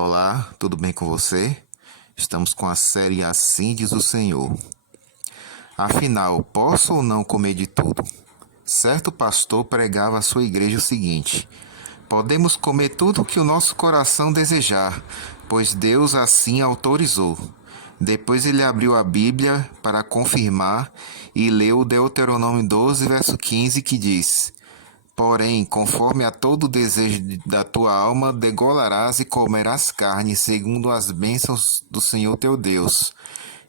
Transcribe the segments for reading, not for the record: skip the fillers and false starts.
Olá, tudo bem com você? Estamos com a série Assim diz o Senhor. Afinal, posso ou não comer de tudo? Certo pastor pregava à sua igreja o seguinte: podemos comer tudo o que o nosso coração desejar, pois Deus assim autorizou. Depois ele abriu a Bíblia para confirmar e leu o Deuteronômio 12, verso 15, que diz: porém, conforme a todo o desejo da tua alma, degolarás e comerás carne, segundo as bênçãos do Senhor teu Deus,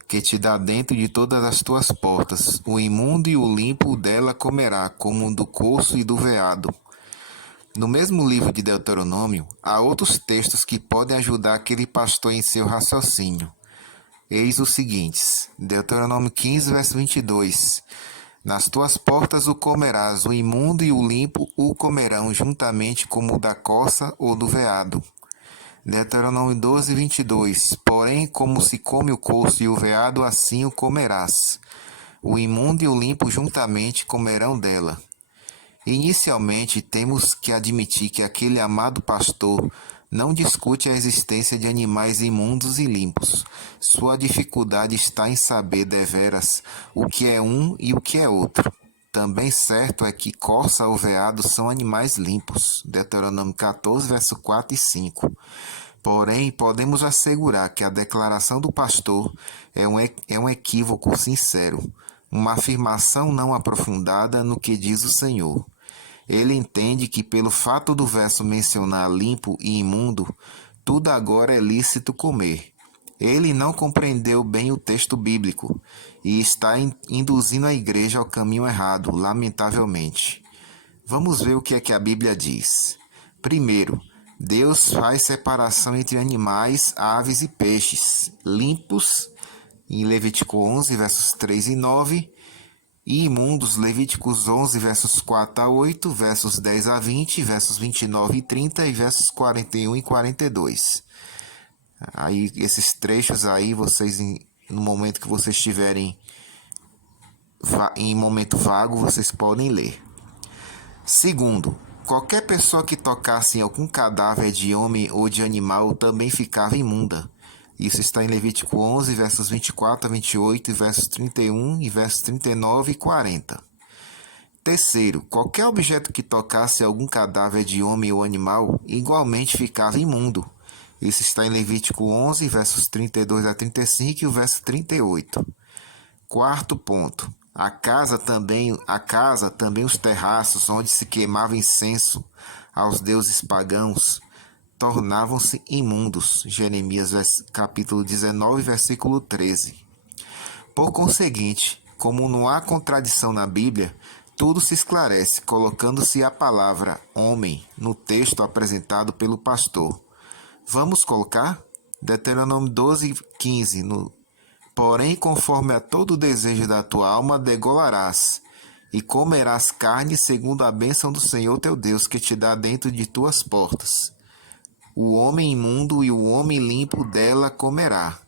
que te dá dentro de todas as tuas portas. O imundo e o limpo dela comerá, como do corso e do veado. No mesmo livro de Deuteronômio, há outros textos que podem ajudar aquele pastor em seu raciocínio. Eis os seguintes: Deuteronômio 15, verso 22. Nas tuas portas o comerás, o imundo e o limpo o comerão, juntamente como o da coça ou do veado. Deuteronômio 12, 22. Porém, como se come o corso e o veado, assim o comerás. O imundo e o limpo juntamente comerão dela. Inicialmente, temos que admitir que aquele amado pastor não discute a existência de animais imundos e limpos. Sua dificuldade está em saber deveras o que é um e o que é outro. Também certo é que corça ou veado são animais limpos. Deuteronômio 14, verso 4 e 5. Porém, podemos assegurar que a declaração do pastor é um equívoco sincero, uma afirmação não aprofundada no que diz o Senhor. Ele entende que, pelo fato do verso mencionar limpo e imundo, tudo agora é lícito comer. Ele não compreendeu bem o texto bíblico e está induzindo a igreja ao caminho errado, lamentavelmente. Vamos ver o que é que a Bíblia diz. Primeiro, Deus faz separação entre animais, aves e peixes, limpos, em Levítico 11, versos 3 e 9, e imundos, Levíticos 11, versos 4 a 8, versos 10 a 20, versos 29 e 30 e versos 41 e 42. Aí, esses trechos aí, vocês, no momento que vocês estiverem em momento vago, vocês podem ler. Segundo, qualquer pessoa que tocasse em algum cadáver de homem ou de animal também ficava imunda. Isso está em Levítico 11, versos 24 a 28, versos 31 e versos 39 e 40. Terceiro, qualquer objeto que tocasse algum cadáver de homem ou animal igualmente ficava imundo. Isso está em Levítico 11, versos 32 a 35 e o verso 38. Quarto ponto. A casa também os terraços onde se queimava incenso aos deuses pagãos tornavam-se imundos. Jeremias capítulo 19, versículo 13. Por conseguinte, como não há contradição na Bíblia, tudo se esclarece colocando-se a palavra homem no texto apresentado pelo pastor. Vamos colocar? Deuteronômio 12, 15. Porém, conforme a todo o desejo da tua alma, degolarás, e comerás carne segundo a bênção do Senhor teu Deus, que te dá dentro de tuas portas. O homem imundo e o homem limpo dela comerá.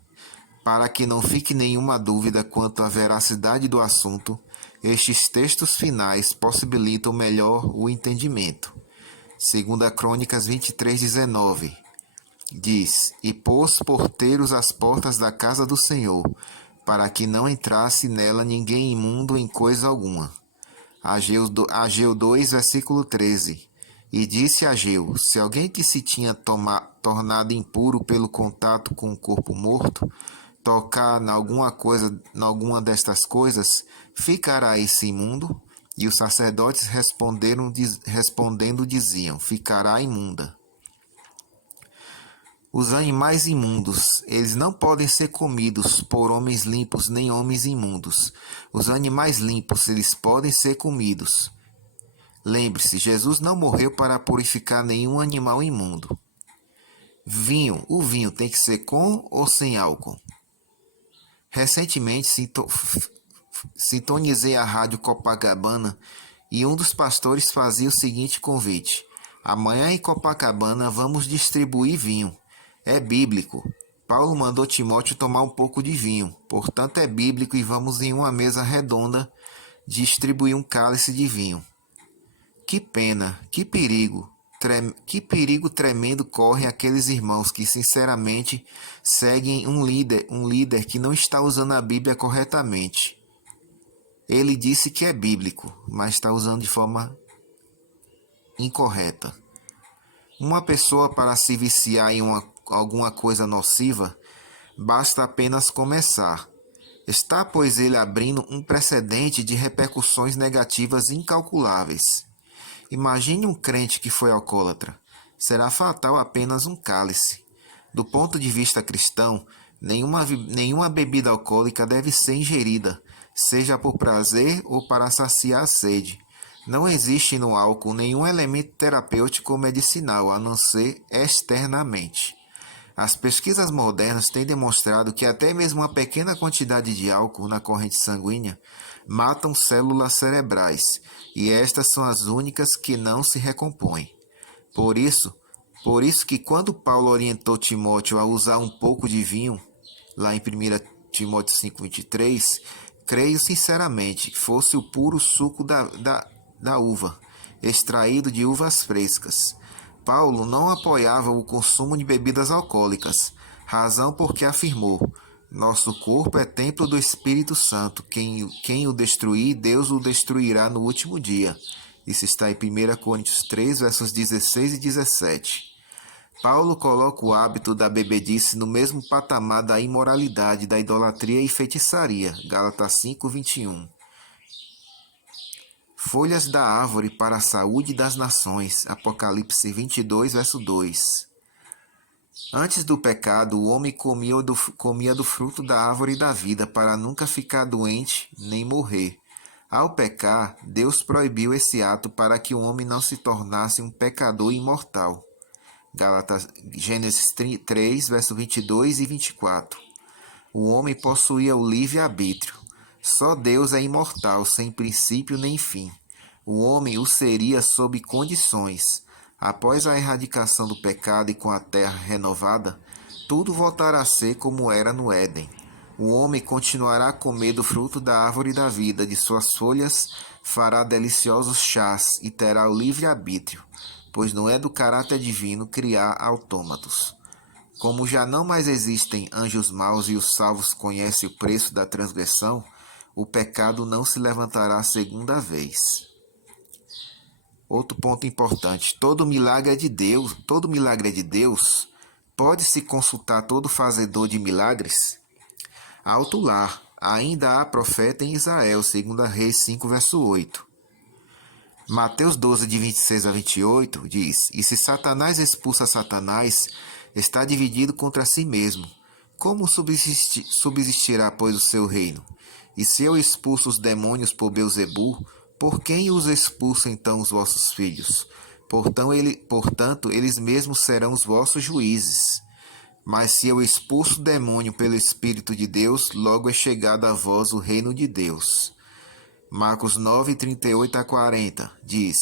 Para que não fique nenhuma dúvida quanto à veracidade do assunto, estes textos finais possibilitam melhor o entendimento. 2 Crônicas 23, 19. Diz: e pôs porteiros às portas da casa do Senhor, para que não entrasse nela ninguém imundo em coisa alguma. Ageu 2, versículo 13. E disse Ageu: se alguém que se tinha tornado impuro pelo contato com o corpo morto, tocar alguma destas coisas, ficará esse imundo? E os sacerdotes respondendo diziam: ficará imunda. Os animais imundos, eles não podem ser comidos por homens limpos nem homens imundos. Os animais limpos, eles podem ser comidos. Lembre-se, Jesus não morreu para purificar nenhum animal imundo. Vinho, o vinho tem que ser com ou sem álcool? Recentemente sintonizei a rádio Copacabana e um dos pastores fazia o seguinte convite: amanhã em Copacabana vamos distribuir vinho. É bíblico. Paulo mandou Timóteo tomar um pouco de vinho, portanto é bíblico e vamos em uma mesa redonda distribuir um cálice de vinho. Que pena, que perigo. que perigo tremendo correm aqueles irmãos que sinceramente seguem um líder que não está usando a Bíblia corretamente. Ele disse que é bíblico, mas está usando de forma incorreta. Uma pessoa, para se viciar em alguma coisa nociva, basta apenas começar. Está, pois, ele abrindo um precedente de repercussões negativas incalculáveis. Imagine um crente que foi alcoólatra. Será fatal apenas um cálice. Do ponto de vista cristão, nenhuma bebida alcoólica deve ser ingerida, seja por prazer ou para saciar a sede. Não existe no álcool nenhum elemento terapêutico ou medicinal, a não ser externamente. As pesquisas modernas têm demonstrado que até mesmo uma pequena quantidade de álcool na corrente sanguínea matam células cerebrais, e estas são as únicas que não se recompõem. Por isso que quando Paulo orientou Timóteo a usar um pouco de vinho, lá em 1 Timóteo 5,23, creio sinceramente que fosse o puro suco da uva, extraído de uvas frescas. Paulo não apoiava o consumo de bebidas alcoólicas, razão porque afirmou: nosso corpo é templo do Espírito Santo. Quem o destruir, Deus o destruirá no último dia. Isso está em 1 Coríntios 3, versos 16 e 17. Paulo coloca o hábito da bebedice no mesmo patamar da imoralidade, da idolatria e feitiçaria. Gálatas 5, 21. Folhas da árvore para a saúde das nações. Apocalipse 22, verso 2. Antes do pecado, o homem comia do fruto da árvore da vida para nunca ficar doente nem morrer. Ao pecar, Deus proibiu esse ato para que o homem não se tornasse um pecador imortal. Gênesis 3, verso 22 e 24. O homem possuía o livre-arbítrio. Só Deus é imortal, sem princípio nem fim. O homem o seria sob condições. Após a erradicação do pecado e com a terra renovada, tudo voltará a ser como era no Éden. O homem continuará a comer do fruto da árvore da vida, de suas folhas fará deliciosos chás e terá o livre-arbítrio, pois não é do caráter divino criar autômatos. Como já não mais existem anjos maus e os salvos conhecem o preço da transgressão, o pecado não se levantará a segunda vez. Outro ponto importante: todo milagre é de Deus. Pode-se consultar todo fazedor de milagres? Alto lá, ainda há profeta em Israel, 2 Reis 5, verso 8. Mateus 12, de 26 a 28, diz: E se Satanás expulsa Satanás, está dividido contra si mesmo. Como subsistirá, pois, o seu reino? E se eu expulso os demônios por Beelzebul, por quem os expulsa então os vossos filhos? Portanto, eles mesmos serão os vossos juízes. Mas se eu expulso o demônio pelo Espírito de Deus, logo é chegado a vós o reino de Deus. Marcos 9, 38 a 40, diz: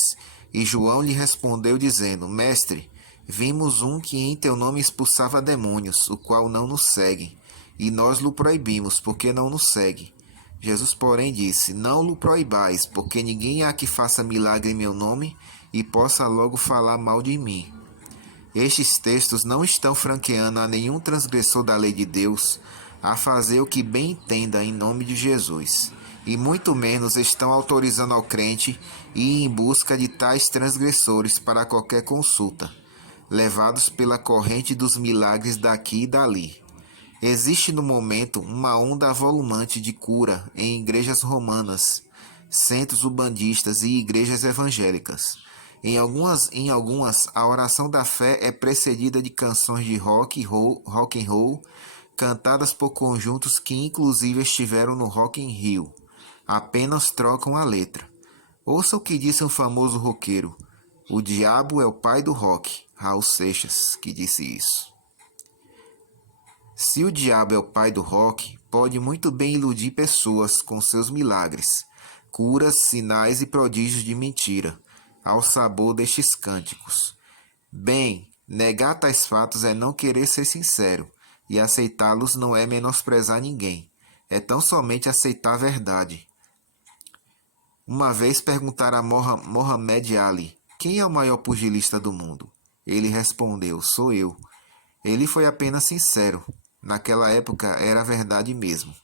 E João lhe respondeu, dizendo: Mestre, vimos um que em teu nome expulsava demônios, o qual não nos segue, e nós lhe proibimos, porque não nos segue. Jesus, porém, disse: Não lhe proibais, porque ninguém há que faça milagre em meu nome e possa logo falar mal de mim. Estes textos não estão franqueando a nenhum transgressor da lei de Deus a fazer o que bem entenda em nome de Jesus, e muito menos estão autorizando ao crente ir em busca de tais transgressores para qualquer consulta, levados pela corrente dos milagres daqui e dali. Existe no momento uma onda avolumante de cura em igrejas romanas, centros umbandistas e igrejas evangélicas. Em algumas, a oração da fé é precedida de canções de rock and roll, cantadas por conjuntos que inclusive estiveram no Rock in Rio. Apenas trocam a letra. Ouça o que disse um famoso roqueiro: o diabo é o pai do rock. Raul Seixas, que disse isso. Se o diabo é o pai do rock, pode muito bem iludir pessoas com seus milagres, curas, sinais e prodígios de mentira, ao sabor destes cânticos. Bem, negar tais fatos é não querer ser sincero, e aceitá-los não é menosprezar ninguém, é tão somente aceitar a verdade. Uma vez perguntaram a Mohamed Ali: quem é o maior pugilista do mundo? Ele respondeu: sou eu. Ele foi apenas sincero. Naquela época era a verdade mesmo.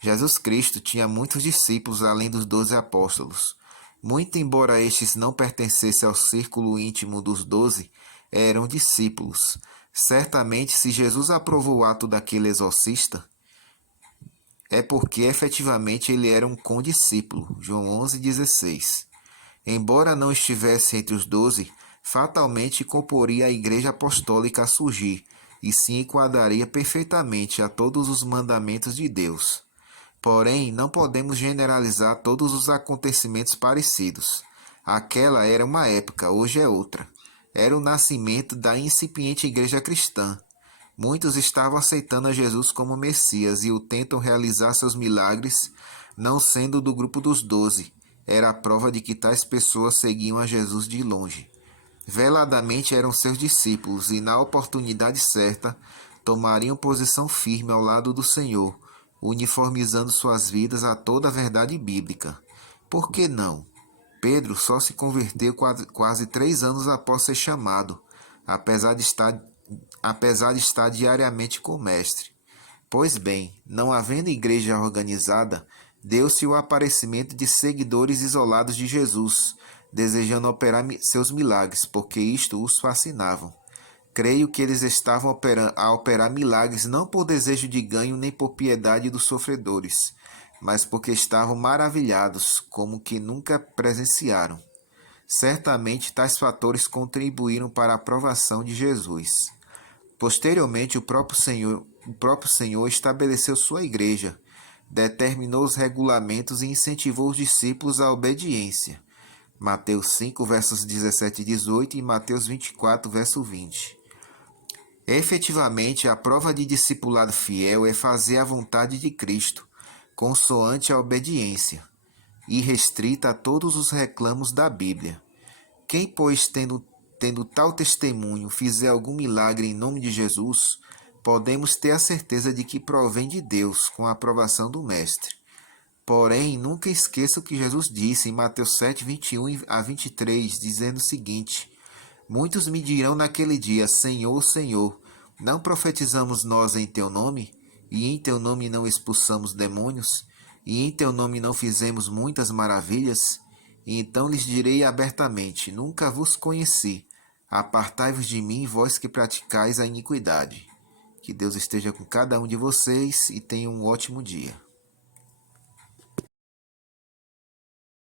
Jesus Cristo tinha muitos discípulos além dos 12 apóstolos. Muito embora estes não pertencessem ao círculo íntimo dos 12, eram discípulos. Certamente, se Jesus aprovou o ato daquele exorcista, é porque efetivamente ele era um condiscípulo. João 11,16. Embora não estivesse entre os 12, fatalmente comporia a Igreja Apostólica a surgir e se enquadraria perfeitamente a todos os mandamentos de Deus. Porém, não podemos generalizar todos os acontecimentos parecidos. Aquela era uma época, hoje é outra. Era o nascimento da incipiente igreja cristã. Muitos estavam aceitando a Jesus como Messias e o tentam realizar seus milagres, não sendo do grupo dos 12. Era a prova de que tais pessoas seguiam a Jesus de longe. Veladamente eram seus discípulos e, na oportunidade certa, tomariam posição firme ao lado do Senhor, uniformizando suas vidas a toda a verdade bíblica. Por que não? Pedro só se converteu quase 3 anos após ser chamado, apesar de estar diariamente com o Mestre. Pois bem, não havendo igreja organizada, deu-se o aparecimento de seguidores isolados de Jesus, desejando operar seus milagres, porque isto os fascinava. Creio que eles estavam a operar milagres não por desejo de ganho nem por piedade dos sofredores, mas porque estavam maravilhados, como que nunca presenciaram. Certamente tais fatores contribuíram para a aprovação de Jesus. Posteriormente, o próprio Senhor estabeleceu sua igreja, determinou os regulamentos e incentivou os discípulos à obediência. Mateus 5, versos 17 e 18 e Mateus 24, verso 20. Efetivamente, a prova de discipulado fiel é fazer a vontade de Cristo, consoante a obediência, e restrita a todos os reclamos da Bíblia. Quem, pois, tendo tal testemunho, fizer algum milagre em nome de Jesus, podemos ter a certeza de que provém de Deus, com a aprovação do Mestre. Porém, nunca esqueça o que Jesus disse em Mateus 7, 21 a 23, dizendo o seguinte: muitos me dirão naquele dia: Senhor, Senhor, não profetizamos nós em teu nome? E em teu nome não expulsamos demônios? E em teu nome não fizemos muitas maravilhas? E então lhes direi abertamente: nunca vos conheci. Apartai-vos de mim, vós que praticais a iniquidade. Que Deus esteja com cada um de vocês e tenha um ótimo dia.